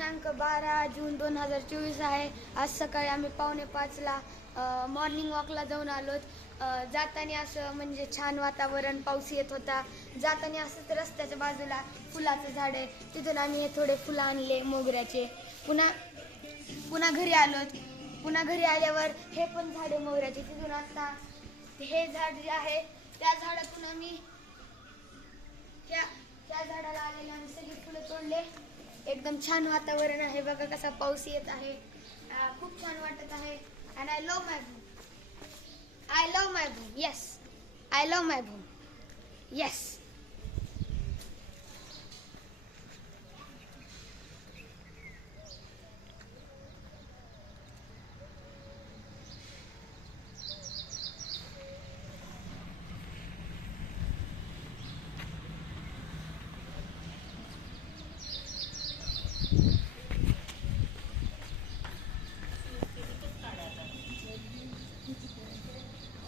दिनांक 12 जून 2024 आहे. आज सकाळी आम्ही 4:45ला मॉर्निंग वॉकला जाऊन आलोत. जाताना असं म्हणजे छान वातावरण, पाऊस येत होता. जाताना असंच रस्त्याच्या बाजूला फुलाचं झाड आहे, तिथून आम्ही हे थोडे फुलं आणले मोगऱ्याचे. पुन्हा घरी आलोत. पुन्हा घरी आल्यावर हे पण झाडे मोगऱ्याचे, तिथून आता हे झाड जे आहे त्या झाडातून आम्ही त्या झाडाला आलेले आम्ही सगळी फुलं तोडले. एकदम छान वातावरण आहे. बघा कसा पाऊस येत आहे. खूप छान वाटत आहे. अँड आय लव्ह माय भूम. आय लव्ह माय भूम. येस, आय लव्ह माय भूम. येस.